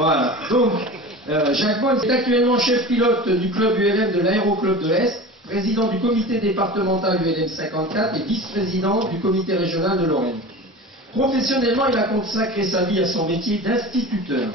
Voilà. Donc, Jacques Bonne est actuellement chef pilote du club ULM de l'Aéroclub de l'Est, président du comité départemental ULM 54 et vice-président du comité régional de Lorraine. Professionnellement, il a consacré sa vie à son métier d'instituteur.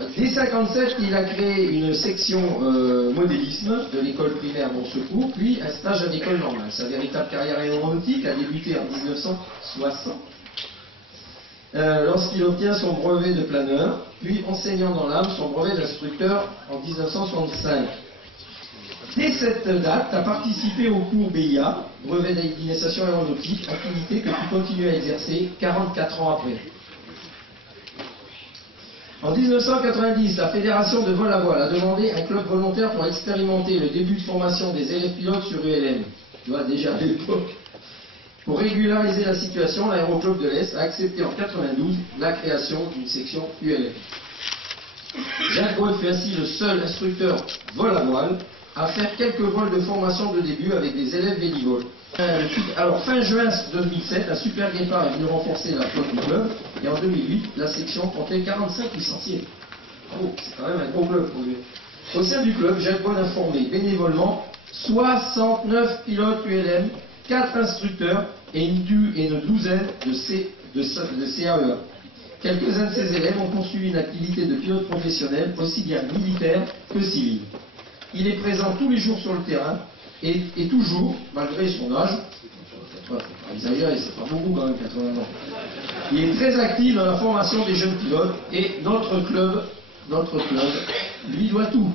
Dès 1957, il a créé une section modélisme de l'école primaire Bon Secours, puis un stage à l'école normale. Sa véritable carrière aéronautique a débuté en 1960, lorsqu'il obtient son brevet de planeur, puis enseignant dans l'âme son brevet d'instructeur en 1965. Dès cette date, a participé au cours BIA, brevet d'initiation aéronautique, activité que tu continues à exercer 44 ans après. En 1990, la Fédération de vol à voile a demandé un club volontaire pour expérimenter le début de formation des élèves pilotes sur ULM. Tu vois, déjà à l'époque. Pour régulariser la situation, l'Aéroclub de l'Est a accepté en 1992 la création d'une section ULM. Jacques Bonne fut ainsi le seul instructeur vol à voile à faire quelques vols de formation de début avec des élèves bénévoles. Alors, fin juin 2007, la Super Guépard est venue renforcer la flotte du club, et en 2008, la section comptait 45 licenciés. Oh, c'est quand même un gros club pour lui. Au sein du club, Jacques Bonne a formé bénévolement 69 pilotes ULM, 4 instructeurs et une douzaine de CAEA. Quelques-uns de ces élèves ont poursuivi une activité de pilote professionnel, aussi bien militaire que civil. Il est présent tous les jours sur le terrain et toujours, malgré son âge, faut pas exagérer, c'est pas beaucoup quand même, 80 ans. Il est très actif dans la formation des jeunes pilotes et notre club lui doit tout.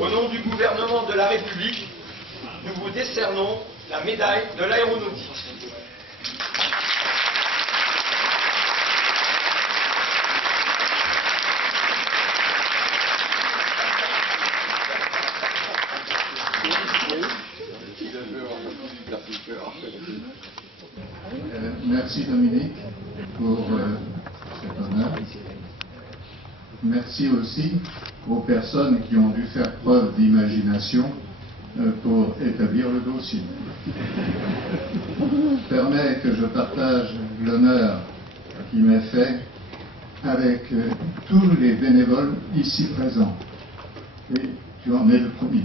Au nom du gouvernement de la République, nous vous décernons la médaille de l'aéronautique. Merci Dominique pour cet honneur. Merci aussi aux personnes qui ont dû faire preuve d'imagination pour établir le dossier. Permet que je partage l'honneur qui m'est fait avec tous les bénévoles ici présents. Et tu en es le premier.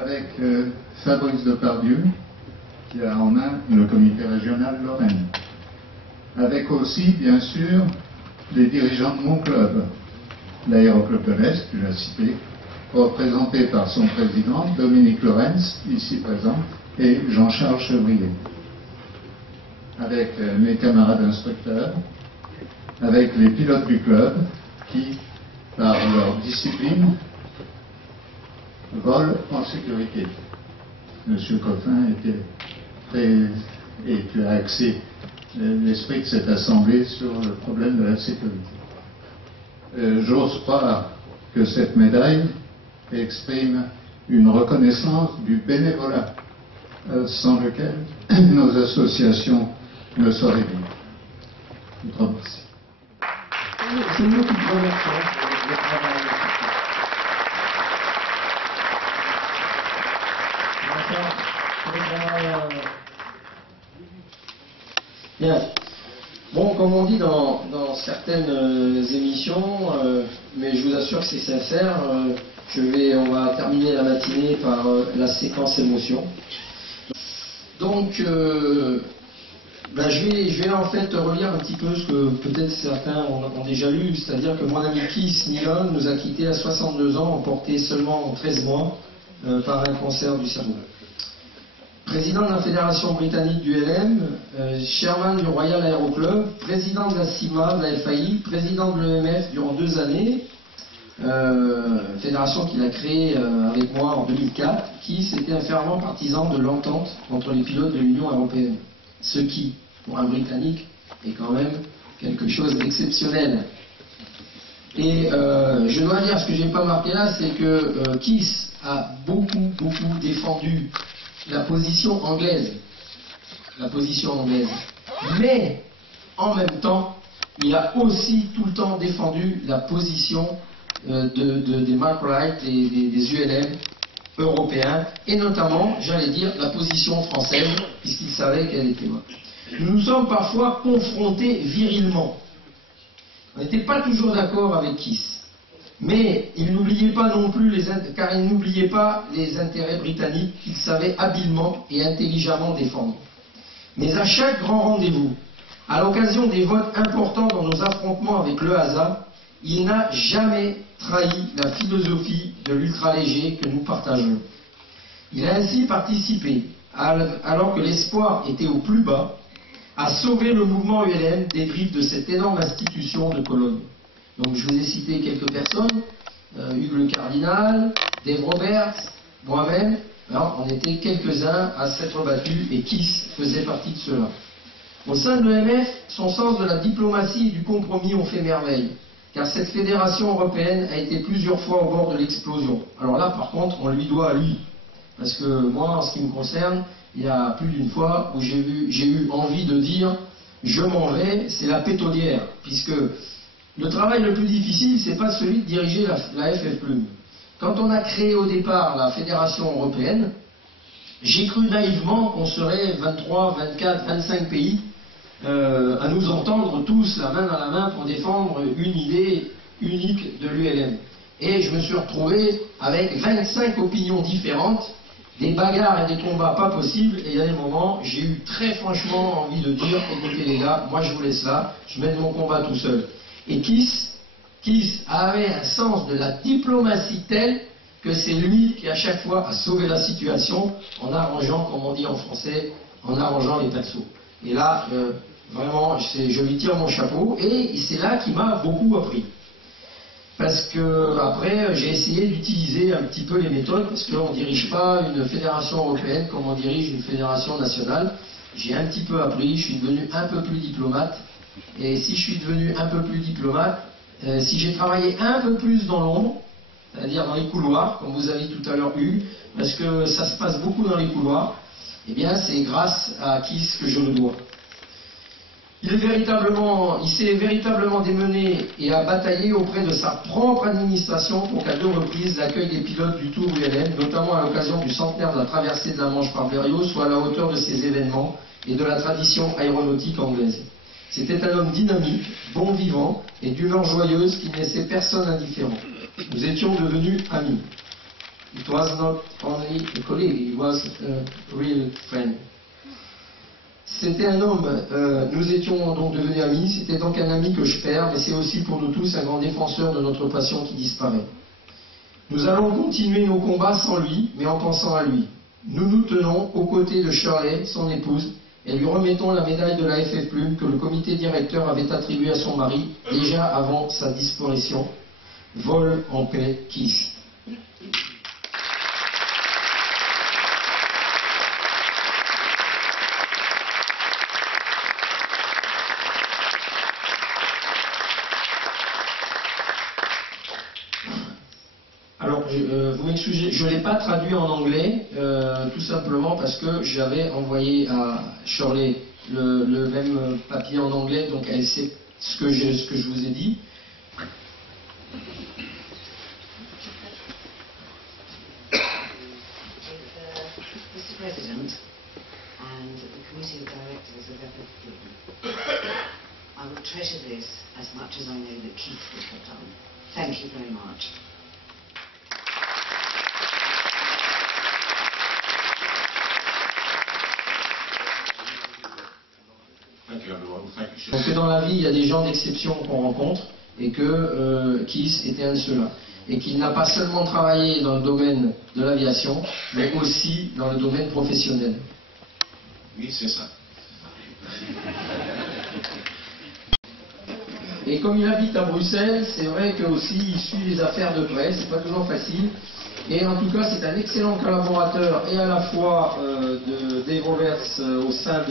Avec Fabrice Depardieu, qui a en main le comité régional Lorraine. Avec aussi, bien sûr, les dirigeants de mon club, l'Aéroclub de l'Est, que j'ai cité, représenté par son président, Dominique Lorenz, ici présent, et Jean-Charles Chevrier. Avec mes camarades instructeurs, avec les pilotes du club, qui, par leur discipline, volent en sécurité. Monsieur Coffin était et tu as axé l'esprit de cette assemblée sur le problème de la sécurité. J'ose croire que cette médaille exprime une reconnaissance du bénévolat sans lequel nos associations ne sauraient vivre. Je te remercie. C'est nous qui te remercions pour le travail. Bien. Bon, comme on dit dans certaines émissions, mais je vous assure que c'est sincère, on va terminer la matinée par la séquence émotion. Donc, je vais en fait relire un petit peu ce que peut-être certains ont déjà lu, c'est-à-dire que mon ami Keith Nealon nous a quittés à 62 ans, emporté seulement en 13 mois par un cancer du cerveau. Président de la Fédération britannique du LM, chairman du Royal Aéroclub, président de la CIMA, de la FAI, président de l'EMF durant 2 années, fédération qu'il a créée avec moi en 2004, qui était un fervent partisan de l'entente entre les pilotes de l'Union européenne. Ce qui, pour un Britannique, est quand même quelque chose d'exceptionnel. Et je dois dire, ce que je n'ai pas marqué là, c'est que Keith a beaucoup défendu la position anglaise. Mais, en même temps, il a aussi tout le temps défendu la position des Mark Wright, des ULM, européen, et notamment, j'allais dire, la position française, puisqu'il savait qu'elle était bonne. Nous nous sommes parfois confrontés virilement. On n'était pas toujours d'accord avec Kiss. Mais il n'oubliait pas non plus car il n'oubliait pas les intérêts britanniques qu'il savait habilement et intelligemment défendre. Mais à chaque grand rendez-vous, à l'occasion des votes importants dans nos affrontements avec le hasard, il n'a jamais trahi la philosophie de l'ultra-léger que nous partageons. Il a ainsi participé, alors que l'espoir était au plus bas, à sauver le mouvement ULN des griffes de cette énorme institution de Cologne. Donc je vous ai cité quelques personnes, Hugues le Cardinal, Dave Roberts, moi-même, on était quelques-uns à s'être battus et Kiss faisait partie de ceux-là. Au sein de l'EMF, son sens de la diplomatie et du compromis ont fait merveille, car cette fédération européenne a été plusieurs fois au bord de l'explosion. Alors là, par contre, on lui doit à lui, parce que moi, en ce qui me concerne, il y a plus d'une fois où j'ai eu envie de dire « je m'en vais », c'est la pétaudière, puisque le travail le plus difficile, c'est pas celui de diriger la FF+. Quand on a créé au départ la Fédération européenne, j'ai cru naïvement qu'on serait 23, 24, 25 pays à nous entendre tous la main dans la main pour défendre une idée unique de l'ULN. Et je me suis retrouvé avec 25 opinions différentes, des bagarres et des combats pas possibles, et il y a des moments, j'ai eu très franchement envie de dire, écoutez les gars, moi je vous laisse là, je mène mon combat tout seul. Et Kiss avait un sens de la diplomatie tel que c'est lui qui à chaque fois a sauvé la situation en arrangeant, comme on dit en français, en arrangeant les persos. Et là, vraiment, je lui tire mon chapeau, et c'est là qu'il m'a beaucoup appris. Parce que après, j'ai essayé d'utiliser un petit peu les méthodes, parce qu'on ne dirige pas une fédération européenne comme on dirige une fédération nationale. J'ai un petit peu appris, je suis devenu un peu plus diplomate. Et si je suis devenu un peu plus diplomate, si j'ai travaillé un peu plus dans l'ombre, c'est-à-dire dans les couloirs, comme vous avez tout à l'heure eu, parce que ça se passe beaucoup dans les couloirs, eh bien c'est grâce à Kiss que je le dois. Il s'est véritablement démené et a bataillé auprès de sa propre administration pour qu'à 2 reprises, l'accueil des pilotes du Tour ULN, notamment à l'occasion du centenaire de la traversée de la Manche par Blériot, soit à la hauteur de ces événements et de la tradition aéronautique anglaise. C'était un homme dynamique, bon vivant et d'humeur joyeuse qui ne laissait personne indifférent. Nous étions devenus amis. It was not only a colleague, it was a real friend. C'était un homme, nous étions donc devenus amis, c'était donc un ami que je perds, mais c'est aussi pour nous tous un grand défenseur de notre passion qui disparaît. Nous allons continuer nos combats sans lui, mais en pensant à lui. Nous nous tenons aux côtés de Shirley, son épouse, et lui remettons la médaille de la FF+, que le comité directeur avait attribuée à son mari, déjà avant sa disparition. Vole en paix, Kiss. Alors, vous m'excusez, je ne l'ai pas traduit en anglais, tout simplement parce que j'avais envoyé à Shirley le même papier en anglais, donc elle sait ce que je vous ai dit. Mr. President and the Committee of Directors of FF+, I will treasure this as much as I know that Keith would have done. Thank you very much. Donc que dans la vie, il y a des gens d'exception qu'on rencontre et que Kiss était un de ceux-là. Et qu'il n'a pas seulement travaillé dans le domaine de l'aviation, mais aussi dans le domaine professionnel. Oui, c'est ça. Et comme il habite à Bruxelles, c'est vrai que aussi il suit les affaires de près, c'est pas toujours facile. Et en tout cas, c'est un excellent collaborateur et à la fois de Dave Roberts au sein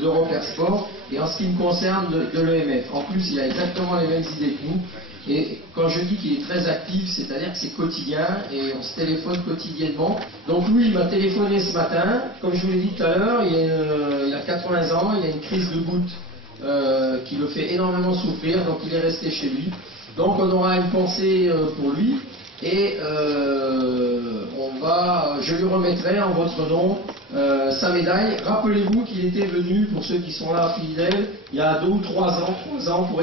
d'Europair Sport et en ce qui me concerne de l'EMF. En plus, il a exactement les mêmes idées que nous. Et quand je dis qu'il est très actif, c'est-à-dire que c'est quotidien et on se téléphone quotidiennement. Donc lui, il m'a téléphoné ce matin. Comme je vous l'ai dit tout à l'heure, il a 80 ans, il a une crise de goutte qui le fait énormément souffrir, donc il est resté chez lui. Donc on aura une pensée pour lui. Et je lui remettrai en votre nom sa médaille. Rappelez-vous qu'il était venu, pour ceux qui sont là fidèles, il y a 2 ou 3 ans, pour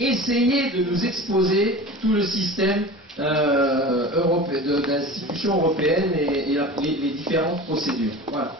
essayer de nous exposer tout le système d'institutions européennes et les différentes procédures. Voilà.